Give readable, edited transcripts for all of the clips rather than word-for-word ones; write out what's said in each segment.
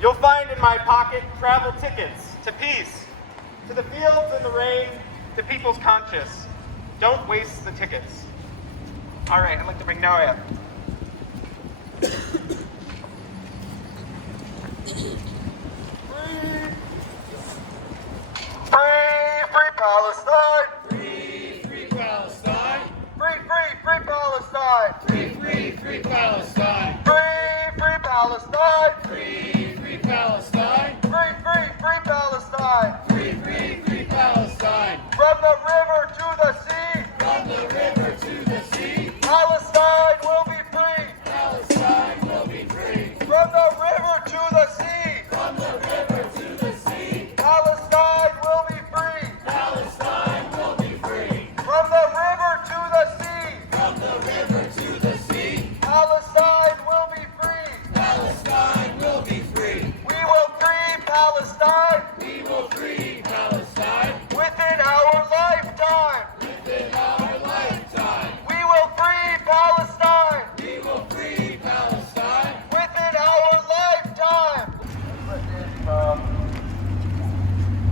You'll find in my pocket travel tickets to peace, to the fields and the rain, to people's conscience. Don't waste the tickets. All right, I'd like to bring Noah up. Free Palestine! Free Palestine! Free Palestine! Free Palestine! Free Palestine! Free Palestine! Free Palestine! Free Palestine! From the river to the sea! From the river to the sea! Palestine will be free! Palestine will be free! From the river to the sea! From the river to the sea! Palestine will be free! Palestine will be free! From the river to the sea! From the river to the sea! Palestine will be free! Palestine will be free! We will free Palestine! We will free Palestine! Within our lifetime! Within our lifetime! We will free Palestine! We will free Palestine! Within our lifetime!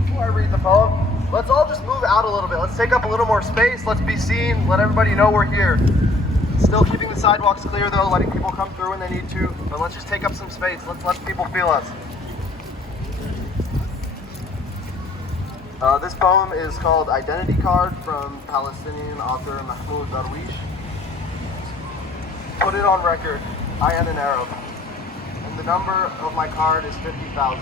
Before I read the poem, let's all just move out a little bit. Let's take up a little more space. Let's be seen. Let everybody know we're here. Still keeping the sidewalks clear though, letting people come through when they need to. But let's just take up some space. Let's let people feel us. This poem is called Identity Card from Palestinian author Mahmoud Darwish. Put it on record, I am an Arab, and the number of my card is 50,000.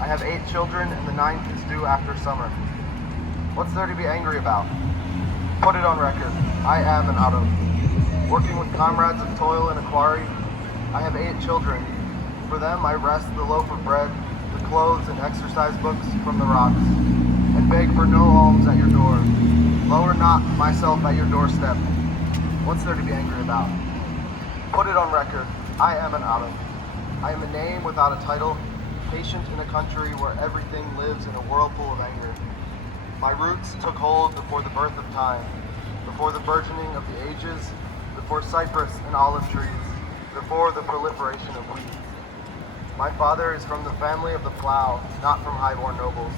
I have 8 children, and the 9th is due after summer. What's there to be angry about? Put it on record, I am an Arab. Working with comrades of toil in a quarry, I have 8 children. For them, I wrest the loaf of bread, the clothes and exercise books from the rocks, and beg for no alms at your door. Lower not myself at your doorstep. What's there to be angry about? Put it on record, I am an Arab. I am a name without a title, patient in a country where everything lives in a whirlpool of anger. My roots took hold before the birth of time, before the burgeoning of the ages, before cypress and olive trees, before the proliferation of weeds. My father is from the family of the plow, not from high-born nobles,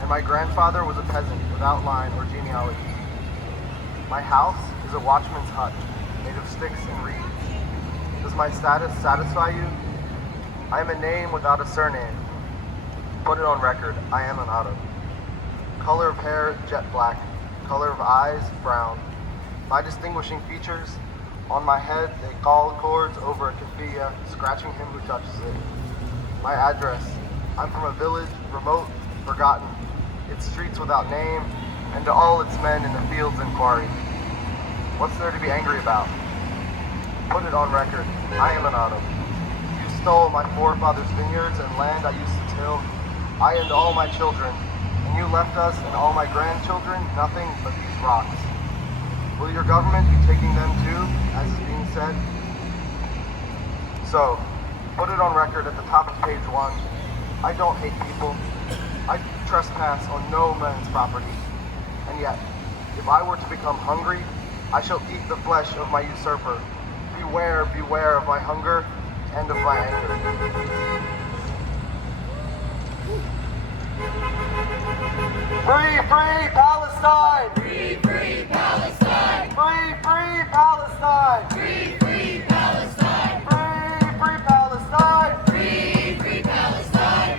and my grandfather was a peasant without line or genealogy. My house is a watchman's hut, made of sticks and reeds. Does my status satisfy you? I am a name without a surname. Put it on record, I am an Arab. Color of hair, jet black. Color of eyes, brown. My distinguishing features, on my head, they gall cords over a keffiyeh, scratching him who touches it. My address, I'm from a village, remote, forgotten, its streets without name, and to all its men in the fields and quarries. What's there to be angry about? Put it on record, I am an Arab. You stole my forefathers' vineyards and land I used to till, I and all my children, and you left us and all my grandchildren nothing but these rocks. Will your government be taking them too, as is being said? So, put it on record at the top of page 1. I don't hate people. I trespass on no man's property. And yet, if I were to become hungry, I shall eat the flesh of my usurper. Beware, beware of my hunger and of my anger. Free Palestine! Free Palestine! Free Palestine! Free Palestine! Free Palestine! Free Palestine!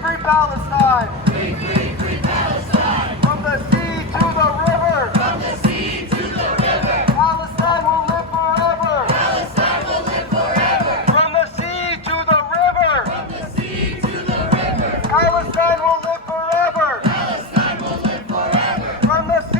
Free Palestine! Free Palestine! From the sea to the river! From the sea to the river! Palestine will live forever! Palestine will live forever! From the sea to the river! From the sea to the river! Palestine will live forever! Palestine will live forever! From the sea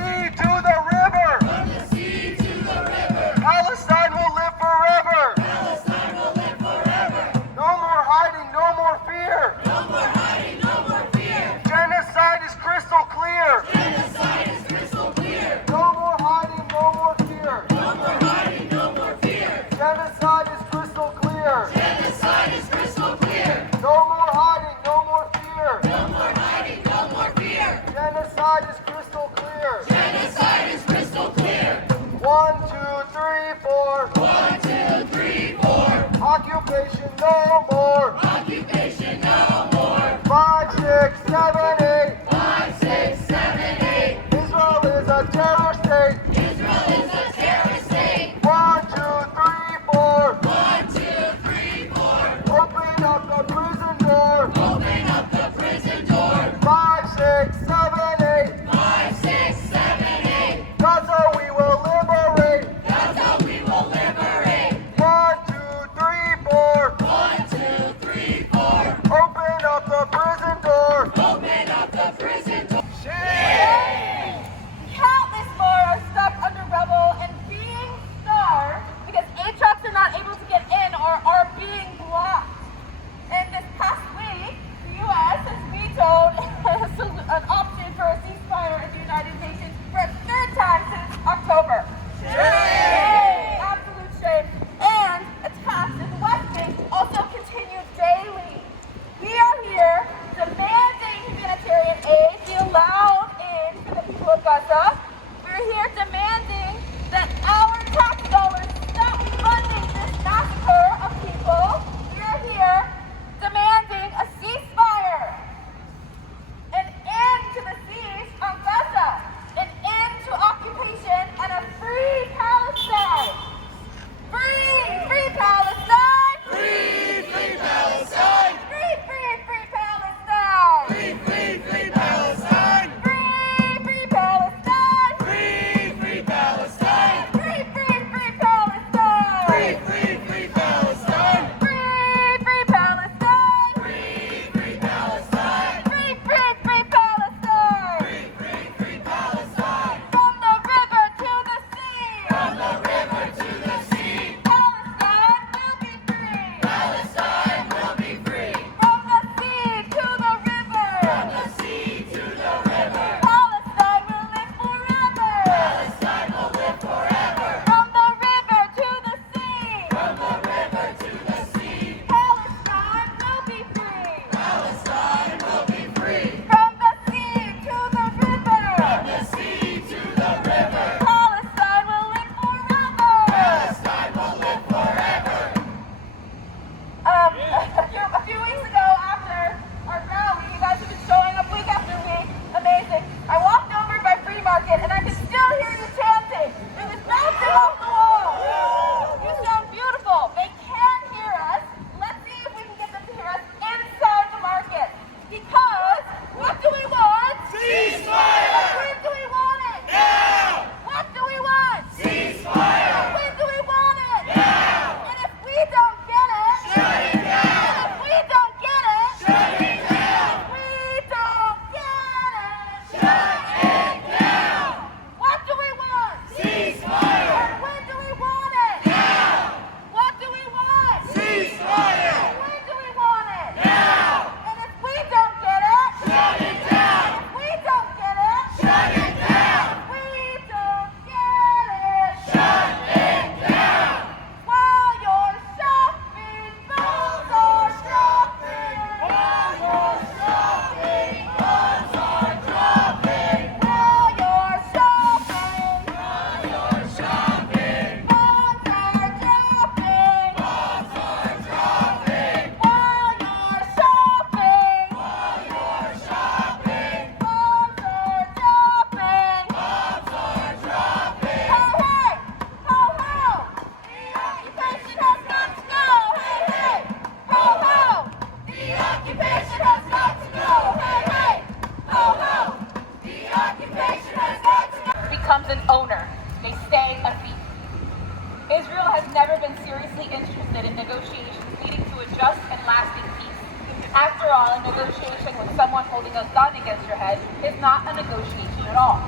negotiation with someone holding a gun against your head is not a negotiation at all.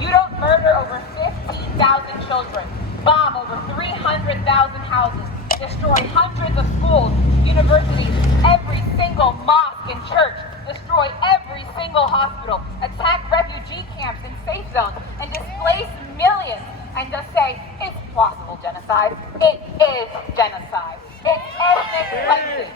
You don't murder over 15,000 children, bomb over 300,000 houses, destroy hundreds of schools, universities, every single mosque and church, destroy every single hospital, attack refugee camps and safe zones, and displace millions, and just say, it's plausible genocide. It is genocide. It's ethnic cleansing.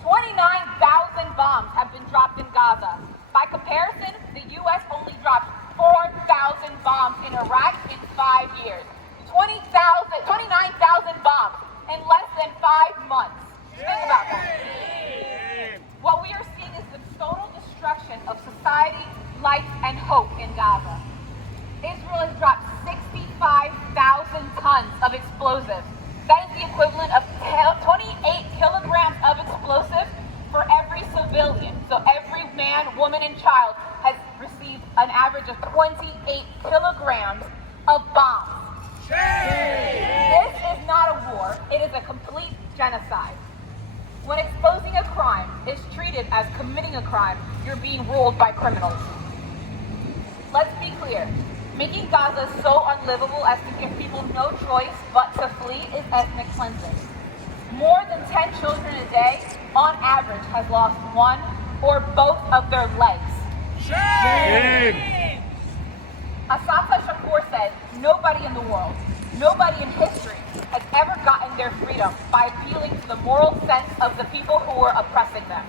29,000 bombs have been dropped in Gaza. By comparison, the U.S. only dropped 4,000 bombs in Iraq in 5 years. 29,000 bombs in less than 5 months. Think about that. What we are seeing is the total destruction of society, life, and hope in Gaza. Israel has dropped 65,000 tons of explosives. That is the equivalent of 28 kilograms of explosives for every civilian. So every man, woman, and child has received an average of 28 kilograms of bombs. This is not a war, it is a complete genocide. When exposing a crime is treated as committing a crime, you're being ruled by criminals. Let's be clear. Making Gaza so unlivable as to give people no choice but to flee is ethnic cleansing. More than 10 children a day, on average, has lost one or both of their legs. Shame! Asata Shakur said, nobody in the world, nobody in history has ever gotten their freedom by appealing to the moral sense of the people who were oppressing them.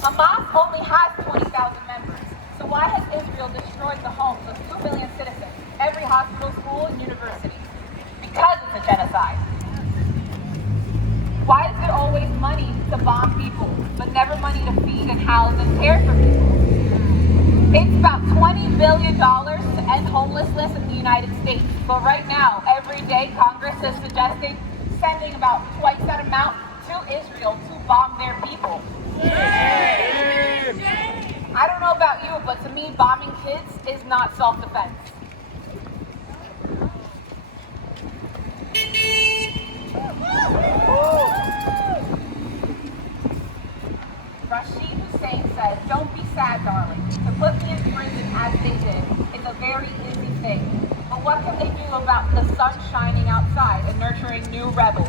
Hamas only has 20,000 members. So why has Israel destroyed the homes of 2 million citizens, every hospital, school, and university? Because it's a genocide. Why is there always money to bomb people, but never money to feed and house and care for people? It's about $20 billion to end homelessness in the United States. But right now, every day, Congress is suggesting sending about twice that amount to Israel to bomb their people. I don't know about you, but to me, bombing kids is not self-defense. Rashid Hussein said, don't be sad, darling. To put me in prison as they did, it's a very easy thing. But what can they do about the sun shining outside and nurturing new rebels?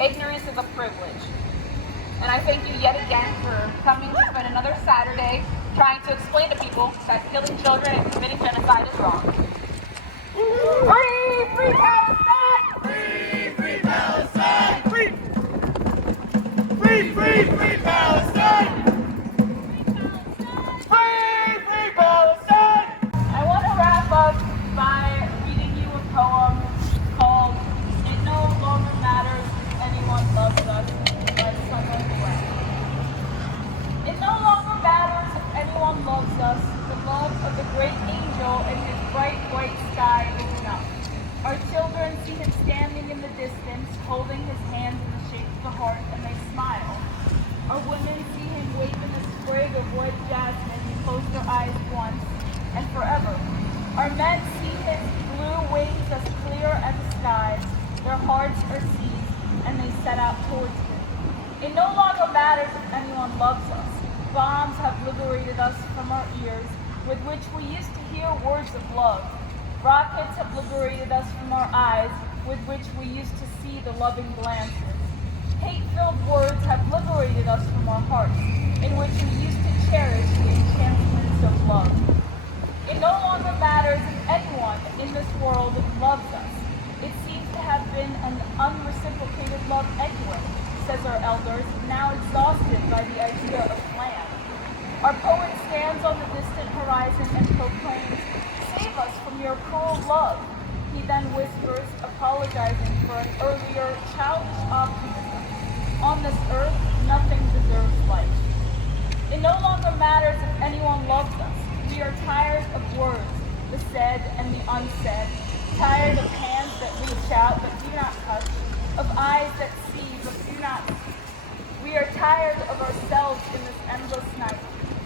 Ignorance is a privilege. And I thank you yet again for coming to spend another Saturday trying to explain to people that killing children and committing genocide is wrong. Free! Free Palestine! Free, free Palestine! Free! Free, free, free Palestine! Free, free Palestine! I want to wrap up by reading you a poem called It No Longer Matters If Anyone Loves Us by Summer Gray. It no longer matters if anyone loves us. The love of the great angel in his bright white sky is enough. Our children see him standing in the distance, holding his hands in the shape of a heart, and they smile. Our women see him waving a sprig of white jasmine and close their eyes once and forever. Our men see his blue wings as clear as the skies. Their hearts are seized, and they set out towards him. It no longer matters if anyone loves us. Bombs have liberated us from our ears, with which we used to hear words of love. Rockets have liberated us from our eyes, with which we used to see the loving glances. Hate-filled words have liberated us from our hearts, in which we used to cherish the enchantments of love. It no longer matters if anyone in this world loves us. It seems to have been an unreciprocated love anyway, says our elders, now exhausted by the idea of land. Our poet stands on the distant horizon and proclaims, "Save us from your cruel love." He then whispers, apologizing for an earlier childish optimism. On this earth, nothing deserves life. It no longer matters if anyone loves us. We are tired of words, the said and the unsaid, tired of hands that reach out but do not touch, of eyes that see but do not see. We are tired of ourselves in this endless night,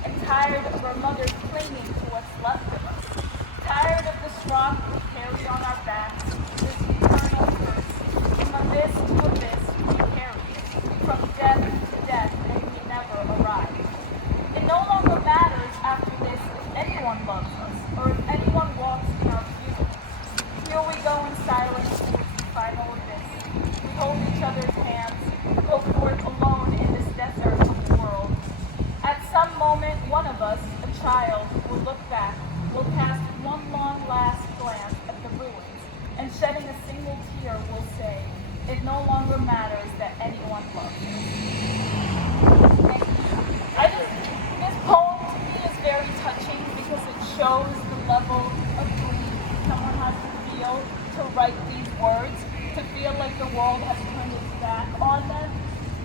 and tired of our mothers clinging to what's left of us. Tired of the strong we carry on our backs, this eternal curse. From abyss to abyss we carry it, from death to death,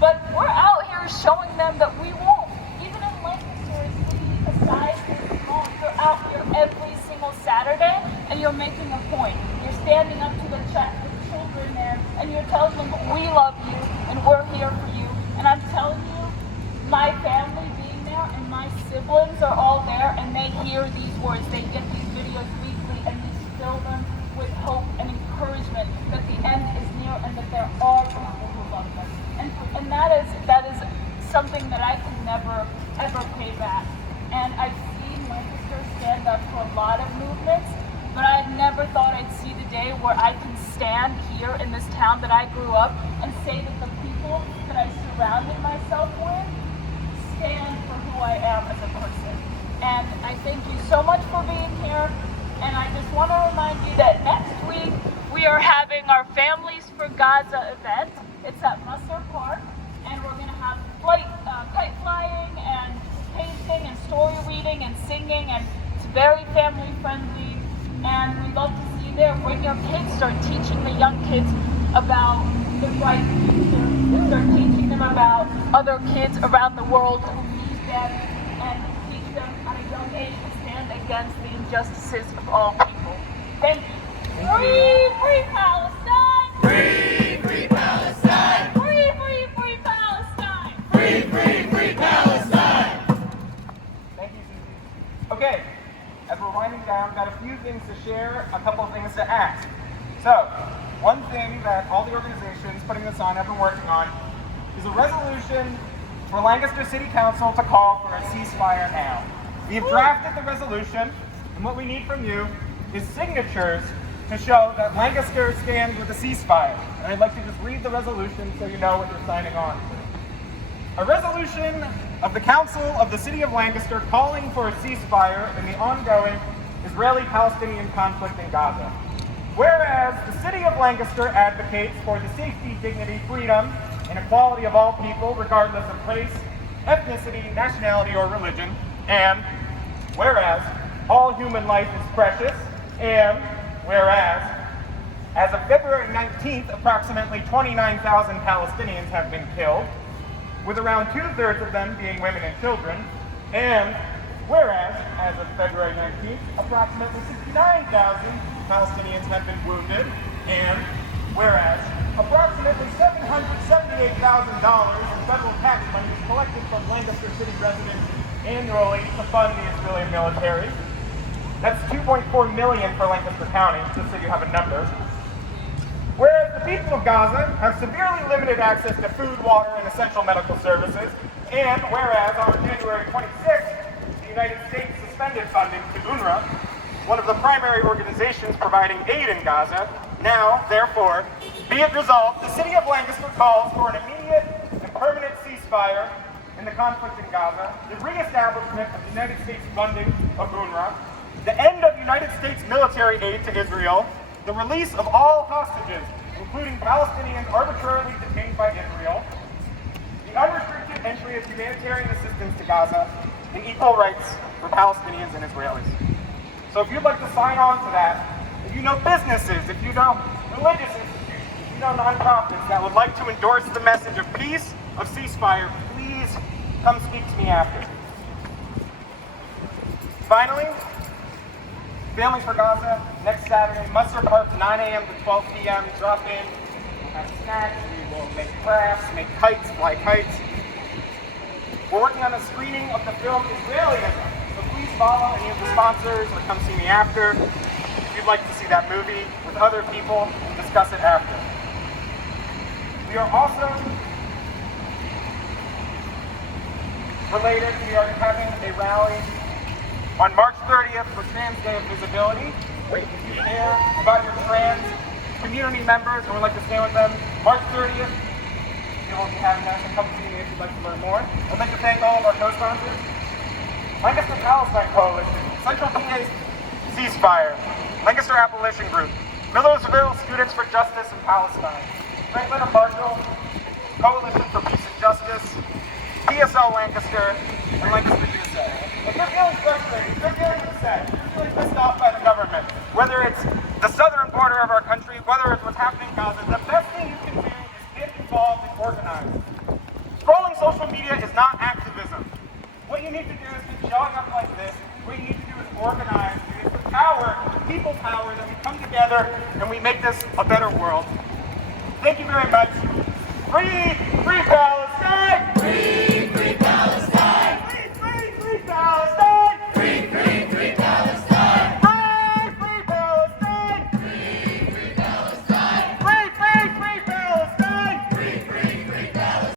But we're out here showing them that we won't. Even in Lancaster, as city aside is small, you're out here every single Saturday and you're making a point. You're standing up to the children there and you're telling them we love you and we're here for you. And I'm telling you, my family being there and my siblings are all there and they hear these words. They get these videos weekly and these fill them with hope and encouragement that the end is near and that there are people who love them. And that is something that I can never ever pay back. And I've seen Lancaster stand up to a lot of movements, but I never thought I'd see the day where I can stand here in this town that I grew up and say that the people that I surrounded myself with stand for who I am as a person. And I thank you so much for being here. And I just want to remind you that next week we are having our Families for Gaza event. It's at Musser Park, and we're going to have kite flying and painting and story reading and singing, and it's very family friendly. And we'd love to see you there. Bring your kids, start teaching the young kids about the right future, start teaching them about other kids around the world who need them, and teach them at a young age to stand against the injustices of all people. Thank you. Free Palestine! Free Palestine! Free Palestine! Free Palestine! Thank you, Susie. Okay, as we're winding down, got a few things to share, a couple of things to ask. So, one thing that all the organizations putting this on have been working on is a resolution for Lancaster City Council to call for a ceasefire now. We have drafted the resolution, and what we need from you is signatures to show that Lancaster stands with a ceasefire. And I'd like to just read the resolution so you know what you're signing on to. A resolution of the Council of the City of Lancaster calling for a ceasefire in the ongoing Israeli-Palestinian conflict in Gaza. Whereas the City of Lancaster advocates for the safety, dignity, freedom, and equality of all people, regardless of race, ethnicity, nationality, or religion. And whereas all human life is precious. And whereas, as of February 19th, approximately 29,000 Palestinians have been killed, with around 2/3 of them being women and children. And whereas, as of February 19th, approximately 69,000 Palestinians have been wounded. And whereas, approximately $778,000 in federal tax money is collected from Lancaster City residents annually to fund the Israeli military. That's $2.4 million for Lancaster County, just so you have a number. Whereas the people of Gaza have severely limited access to food, water, and essential medical services. And whereas on January 26th, the United States suspended funding to UNRWA, one of the primary organizations providing aid in Gaza. Now, therefore, be it resolved, the City of Lancaster calls for an immediate and permanent ceasefire in the conflict in Gaza, the reestablishment of the United States funding of UNRWA, the end of United States military aid to Israel, the release of all hostages, including Palestinians arbitrarily detained by Israel, the unrestricted entry of humanitarian assistance to Gaza, and equal rights for Palestinians and Israelis. So if you'd like to sign on to that, if you know businesses, if you know religious institutions, if you know nonprofits that would like to endorse the message of peace, of ceasefire, please come speak to me after. Finally, Families for Gaza, next Saturday, Musser Park, 9 a.m. to 12 p.m. Drop in, have snacks, we will make crafts, make kites, fly kites. We're working on a screening of the film Israelism, so please follow any of the sponsors or come see me after. If you'd like to see that movie with other people, discuss it after. We are also related, we are having a rally on March 30th for Trans Day of Visibility. If you care about your trans community members and would like to stand with them, March 30th, we will be having that. So come see me if you'd like to learn more. I'd like to thank all of our co-sponsors. Lancaster Palestine Coalition, Central PA's Ceasefire, Lancaster Abolition Group, Millersville Students for Justice in Palestine, Franklin and Marshall, Coalition for Peace and Justice, PSL Lancaster, and Lancaster USA. If you're feeling frustrated, if you're feeling upset, if you're feeling pissed off by the government, whether it's the southern border of our country, whether it's what's happening in Gaza, the best thing you can do is get involved and organize. social media is not activism. What you need to do is keep showing up like this. What you need to do is organize. It's the power, people power, that we come together and we make this a better world. Thank you very much. Free Palestine!